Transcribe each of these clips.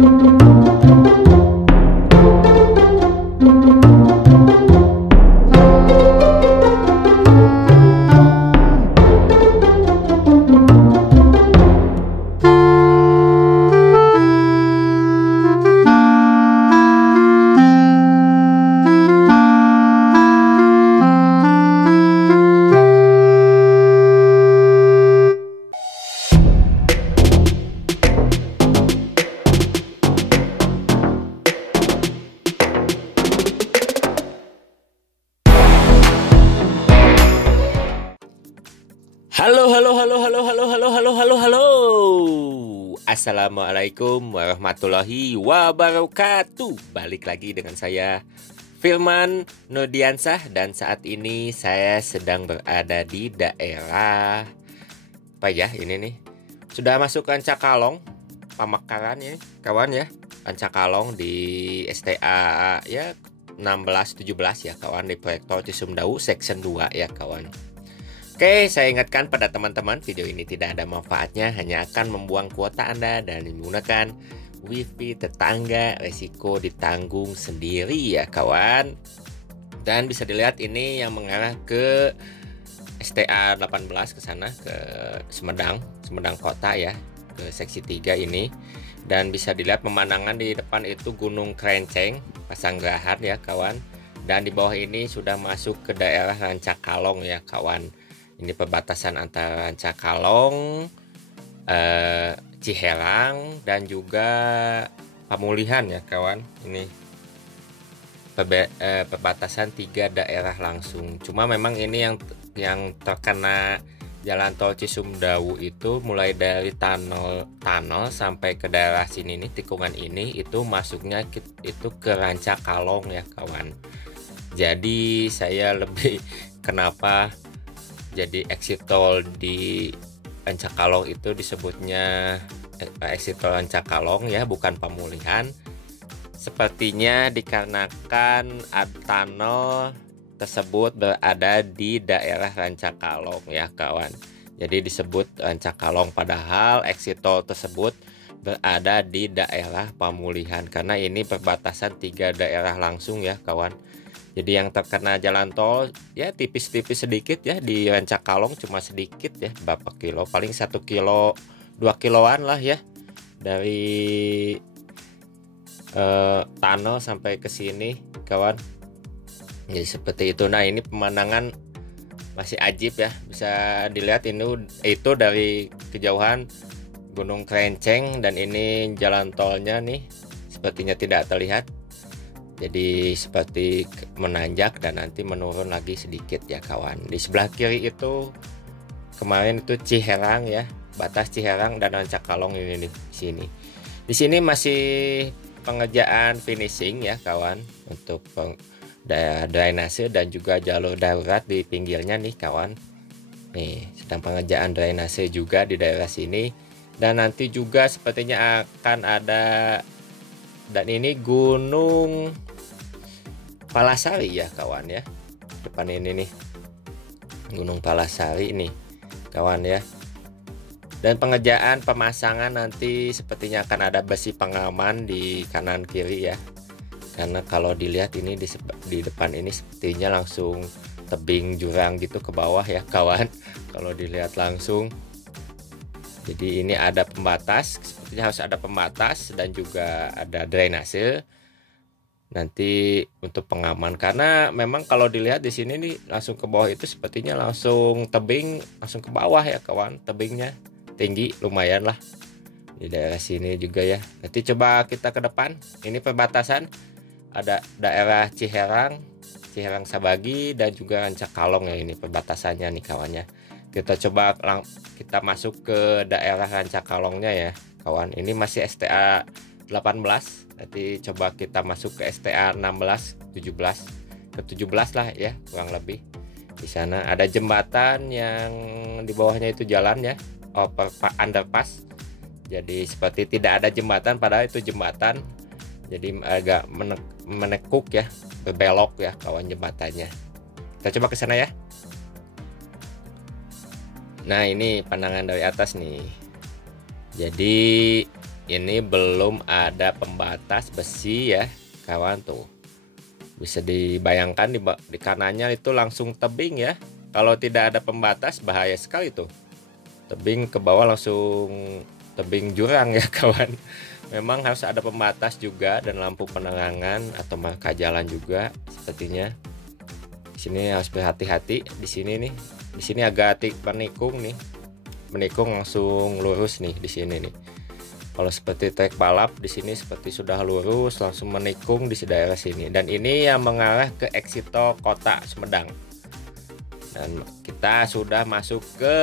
Halo. Assalamualaikum warahmatullahi wabarakatuh. Balik lagi dengan saya Firman Nurdiansah, dan saat ini saya sedang berada di daerah apa ya ini nih? Sudah masuk Rancakalong, Pamekaran ya, kawan ya. Rancakalong di STA ya 16-17 ya kawan, di proyek tol Cisumdawu section 2 ya kawan. Oke, saya ingatkan pada teman-teman, video ini tidak ada manfaatnya, hanya akan membuang kuota Anda dan menggunakan wifi tetangga, resiko ditanggung sendiri ya kawan. Dan bisa dilihat ini yang mengarah ke STA 18 ke sana, ke Sumedang Kota ya, ke seksi 3 ini. Dan bisa dilihat pemandangan di depan itu Gunung Krenceng, Pasanggerahan ya kawan. Dan di bawah ini sudah masuk ke daerah Rancakalong ya kawan. Ini perbatasan antara Rancakalong, Ciherang, dan juga Pamulihan ya kawan. Ini perbatasan 3 daerah langsung. Cuma memang ini yang terkena jalan tol Cisumdawu itu mulai dari tunnel sampai ke daerah sini nih, tikungan ini itu masuknya itu ke Rancakalong ya kawan. Jadi saya lebih kenapa jadi exit tol di Rancakalong itu disebutnya exit tol Rancakalong ya, bukan Pamulihan. Sepertinya dikarenakan tunnel tersebut berada di daerah Rancakalong ya kawan. Jadi disebut Rancakalong, padahal exit tol tersebut berada di daerah Pamulihan karena ini perbatasan 3 daerah langsung ya kawan. Jadi yang terkena jalan tol ya tipis-tipis sedikit ya, di Rancakalong cuma sedikit ya, berapa kilo, paling 1 kilo 2 kiloan lah ya dari tunnel sampai ke sini kawan. Jadi seperti itu. Nah ini pemandangan masih ajib ya, bisa dilihat itu dari kejauhan Gunung Krenceng, dan ini jalan tolnya nih sepertinya tidak terlihat. Jadi seperti menanjak dan nanti menurun lagi sedikit ya kawan. Di sebelah kiri itu kemarin itu Ciherang ya, batas Ciherang dan Rancakalong ini di sini. Di sini masih pengerjaan finishing ya kawan, untuk drainase dan juga jalur darurat di pinggirnya nih kawan. Nih sedang pengerjaan drainase juga di daerah sini, dan nanti juga sepertinya akan ada, dan ini Gunung Palasari ya kawan ya, depan ini nih Gunung Palasari ini kawan ya. Dan pengerjaan pemasangan nanti sepertinya akan ada besi pengaman di kanan kiri ya, karena kalau dilihat ini di depan ini sepertinya langsung tebing jurang gitu ke bawah ya kawan. Kalau dilihat langsung, jadi ini ada pembatas, sepertinya harus ada pembatas dan juga ada drainase nanti untuk pengaman, karena memang kalau dilihat di sini nih langsung ke bawah itu sepertinya langsung tebing, langsung ke bawah ya kawan, tebingnya tinggi lumayan lah di daerah sini juga ya. Nanti coba kita ke depan, ini perbatasan ada daerah Ciherang Sabagi dan juga Rancakalong ya, ini perbatasannya nih kawannya. Kita coba kita masuk ke daerah Rancakalongnya ya kawan. Ini masih STA 18. Nanti coba kita masuk ke STA 16, 17, ke 17 lah ya kurang lebih. Di sana ada jembatan yang di bawahnya itu jalan ya, underpass. Jadi seperti tidak ada jembatan, padahal itu jembatan. Jadi agak menekuk ya, berbelok ya kawan jembatannya. Kita coba ke sana ya. Nah ini pandangan dari atas nih. Jadi ini belum ada pembatas besi ya kawan, tuh bisa dibayangkan di kanannya itu langsung tebing ya. Kalau tidak ada pembatas bahaya sekali tuh, tebing ke bawah langsung tebing jurang ya kawan. Memang harus ada pembatas juga dan lampu penerangan atau marka jalan juga sepertinya. Di sini harus berhati-hati di sini nih. Di sini agak menikung nih. Menikung langsung lurus nih di sini nih. Kalau seperti trek balap di sini seperti sudah lurus langsung menikung di daerah sini. Dan ini yang mengarah ke exit tol Kota Sumedang. Dan kita sudah masuk ke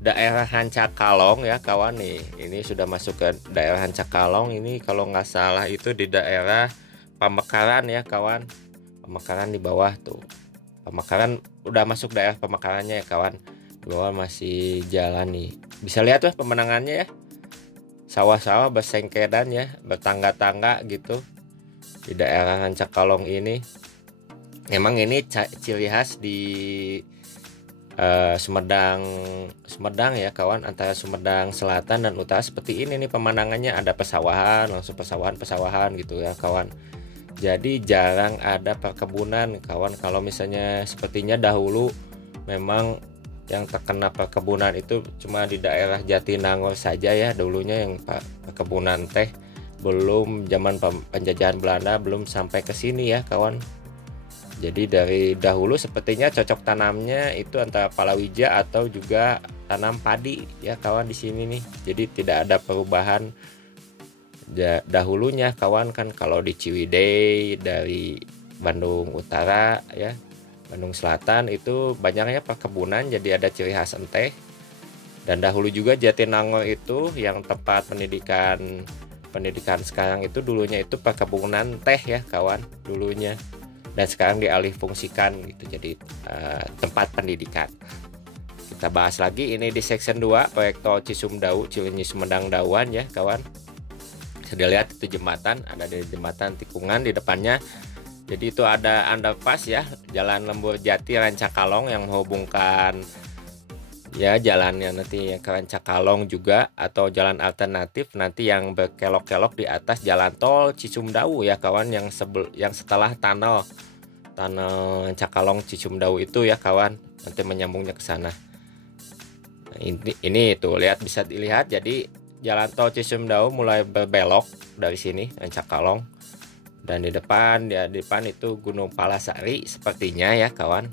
daerah Hancakalong ya kawan nih. Ini sudah masuk ke daerah Hancakalong. Ini kalau nggak salah itu di daerah Pamekaran ya kawan. Pamekaran di bawah tuh. Pamekaran udah masuk daerah Pamekarannya ya kawan. Di bawah masih jalan nih. Bisa lihat tuh pemandangannya ya. Sawah-sawah bersengkedan ya, bertangga-tangga gitu di daerah Hancakalong ini. Memang ini ciri khas di Sumedang ya kawan, antara Sumedang Selatan dan Utara seperti ini nih pemandangannya, ada pesawahan, langsung pesawahan gitu ya kawan. Jadi jarang ada perkebunan kawan. Kalau misalnya sepertinya dahulu memang yang terkena perkebunan itu cuma di daerah Jatinangor saja ya dulunya, yang perkebunan teh belum zaman penjajahan Belanda belum sampai ke sini ya kawan. Jadi dari dahulu sepertinya cocok tanamnya itu antara palawija atau juga tanam padi ya kawan di sini nih. Jadi tidak ada perubahan dahulunya kawan. Kan kalau di Ciwidey dari Bandung Utara ya, Bandung Selatan itu banyaknya perkebunan, jadi ada ciri khas teh. Dan dahulu juga Jatinangor itu yang tempat pendidikan sekarang itu dulunya itu perkebunan teh ya kawan dulunya. Dan sekarang dialih fungsikan gitu jadi tempat pendidikan. Kita bahas lagi ini di section 2 proyek tol Cisumdawu Cileunyi Sumedang Dawan ya kawan. Sudah lihat itu jembatan, ada di jembatan tikungan di depannya. Jadi itu ada underpass ya, Jalan Lembur Jati Rancakalong yang menghubungkan ya jalannya nanti yang ke Rancakalong juga, atau jalan alternatif nanti yang berkelok-kelok di atas jalan tol Cisumdawu ya kawan, yang setelah tunnel Rancakalong Cisumdawu itu ya kawan, nanti menyambungnya ke sana. Nah, ini tuh bisa dilihat, jadi jalan tol Cisumdawu mulai berbelok dari sini Rancakalong, dan di depan itu Gunung Palasari sepertinya ya kawan.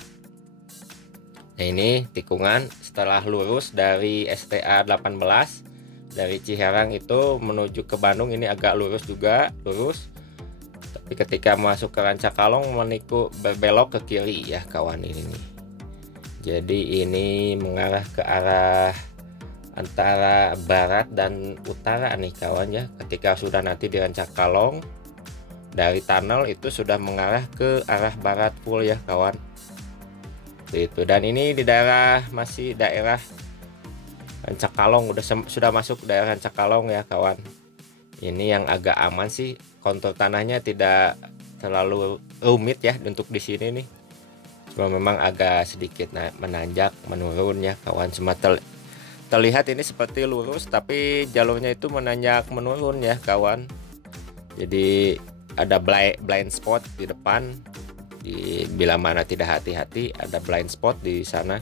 Nah ini tikungan setelah lurus dari STA 18 dari Ciherang itu menuju ke Bandung, ini agak lurus juga, tapi ketika masuk ke Rancakalong berbelok ke kiri ya kawan ini nih. Jadi ini mengarah ke arah antara barat dan utara nih kawan ya. Ketika sudah nanti di Rancakalong dari tunnel itu sudah mengarah ke arah barat full ya kawan. Itu, dan ini di masih daerah Rancakalong, sudah masuk daerah Rancakalong ya kawan. Ini yang agak aman sih, kontur tanahnya tidak terlalu rumit ya untuk di sini nih. Cuma memang agak sedikit menanjak menurun ya kawan. Cuma terlihat ini seperti lurus tapi jalurnya itu menanjak menurun ya kawan. Jadi ada blind spot di depan. Bila mana tidak hati-hati ada blind spot di sana.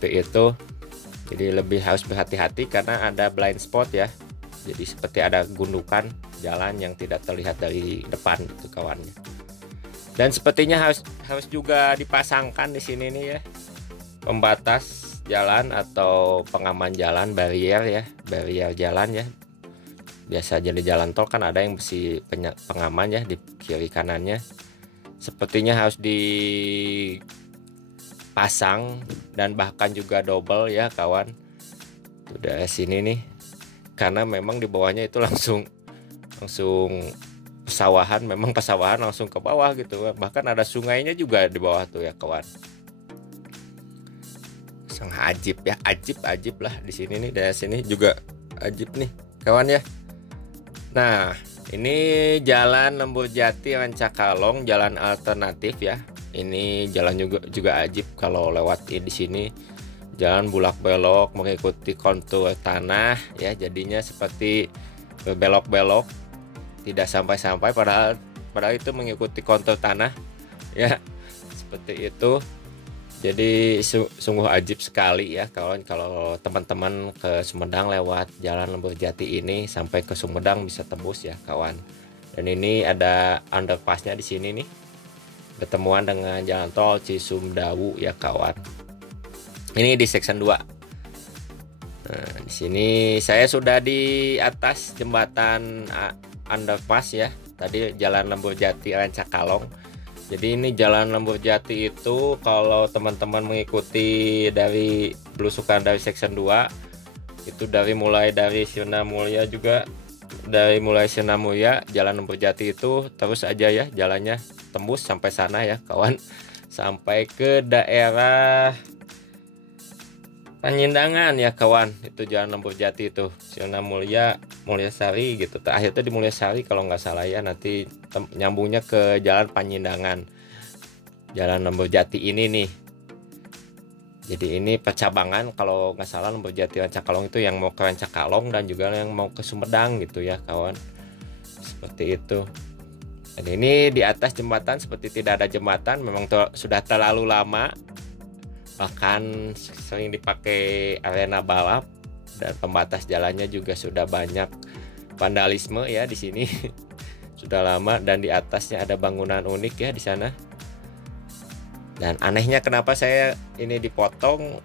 Itu jadi lebih harus berhati-hati karena ada blind spot ya. Jadi seperti ada gundukan jalan yang tidak terlihat dari depan itu kawannya. Dan sepertinya harus juga dipasangkan di sini nih ya, pembatas jalan atau pengaman jalan, barier jalan ya. Biasa jadi jalan tol kan ada yang besi pengaman ya di kiri kanannya. Sepertinya harus dipasang dan bahkan juga double ya kawan. Udah sini nih. Karena memang di bawahnya itu langsung pesawahan, memang pesawahan langsung ke bawah gitu. Bahkan ada sungainya juga di bawah tuh ya kawan. Sangat ajib lah di sini nih, dari sini juga ajib nih kawan ya. Nah, ini jalan Lembur Jati Rancakalong, jalan alternatif ya. Ini jalan juga ajib kalau lewat di sini. jalan bulak belok mengikuti kontur tanah ya, jadinya seperti berbelok-belok tidak sampai-sampai, padahal itu mengikuti kontur tanah ya, seperti itu. Jadi sungguh ajib sekali ya kawan, kalau teman-teman ke Sumedang lewat Jalan Lembur Jati ini sampai ke Sumedang bisa tembus ya kawan. Dan ini ada underpassnya di sini nih, bertemuan dengan jalan tol Cisumdawu ya kawan. Ini di section 2. Nah, di sini saya sudah di atas jembatan underpass ya. Tadi Jalan Lembur Jati Rancakalong. Jadi ini Jalan Lembur Jati itu kalau teman-teman mengikuti dari belusukan dari section 2 itu mulai dari Sirna Mulia juga, dari mulai Sirna Mulia Jalan Lembur Jati itu terus aja ya jalannya tembus sampai sana ya kawan, sampai ke daerah Panyindangan ya kawan. Itu Jalan Lembur Jati itu Sirna Mulia, Mulyasari gitu, akhirnya di Mulyasari kalau nggak salah ya, nanti nyambungnya ke Jalan Panyindangan. Jalan Lembur Jati ini nih, jadi ini percabangan kalau nggak salah Lembur Jati Rancakalong itu yang mau ke Rancakalong dan juga yang mau ke Sumedang gitu ya kawan, seperti itu. Dan ini di atas jembatan seperti tidak ada jembatan, memang sudah terlalu lama, bahkan sering dipakai arena balap, dan pembatas jalannya juga sudah banyak vandalisme ya di sini. Sudah lama, dan di atasnya ada bangunan unik ya di sana. Dan anehnya kenapa saya ini dipotong,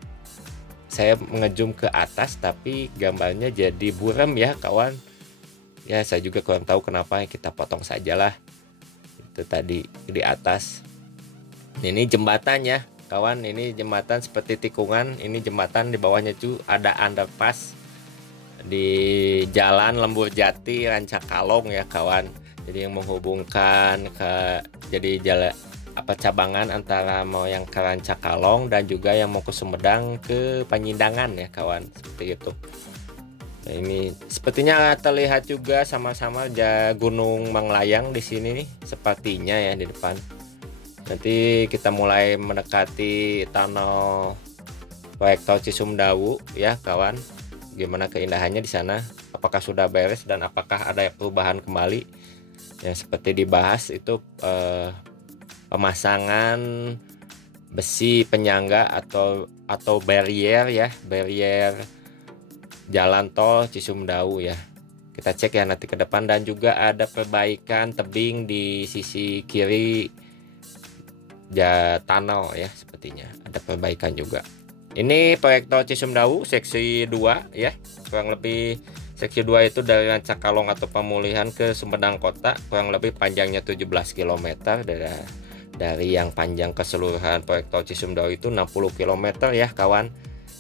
saya mengejum ke atas tapi gambarnya jadi buram ya kawan. Ya saya juga kurang tahu kenapa, kita potong sajalah. Itu tadi di atas. Ini jembatannya kawan, ini jembatan seperti tikungan. Ini jembatan, di bawahnya itu ada underpass di Jalan Lembur Jati Rancakalong ya kawan. Jadi yang menghubungkan jadi jalan cabangan antara mau yang ke Rancakalong dan juga yang mau ke Sumedang ke Panyindangan ya kawan, seperti itu. Nah, ini sepertinya terlihat juga sama-sama Gunung Manglayang di sini nih sepertinya ya di depan. Nanti kita mulai mendekati tunnel proyek tol Cisumdawu ya kawan. Gimana keindahannya di sana? Apakah sudah beres dan apakah ada perubahan kembali? Ya seperti dibahas itu pemasangan besi penyangga atau barrier ya, barrier jalan tol Cisumdawu ya. Kita cek ya nanti ke depan, dan juga ada perbaikan tebing di sisi kiri tunnel ya, sepertinya ada perbaikan juga. Ini proyek tol Cisumdawu seksi 2 ya, kurang lebih seksi 2 itu dari Rancakalong atau pemulihan ke Sumedang Kota, kurang lebih panjangnya 17 km. Dari yang panjang keseluruhan proyek tol Cisumdawu itu 60 km ya kawan.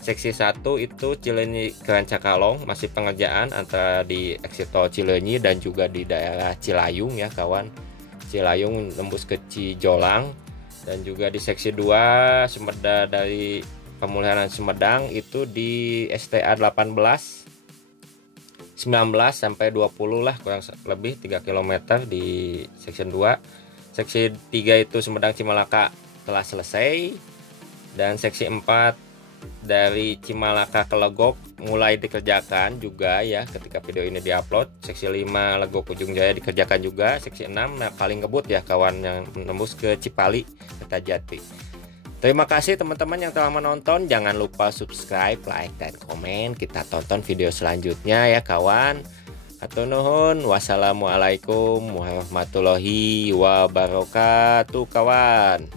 Seksi 1 itu Cileunyi ke Rancakalong, masih pengerjaan antara di exit tol Cileunyi dan juga di daerah Cilayung ya kawan. Cilayung nembus ke Cijolang. Dan juga di seksi 2 Sumedang, dari pemulihan Sumedang itu di STA 18 19 sampai 20 lah, kurang lebih 3 km di section 2. Seksi 3 itu Sumedang Cimalaka telah selesai, dan seksi 4 dari Cimalaka ke Legok mulai dikerjakan juga ya ketika video ini diupload. Seksi 5 Legok Ujung Jaya dikerjakan juga. Seksi 6 paling ngebut ya kawan, yang menembus ke Cipali, Kertajati. Terima kasih teman-teman yang telah menonton. Jangan lupa subscribe, like, dan komen. Kita tonton video selanjutnya ya kawan. Hatur nuhun. Wassalamualaikum warahmatullahi wabarakatuh kawan.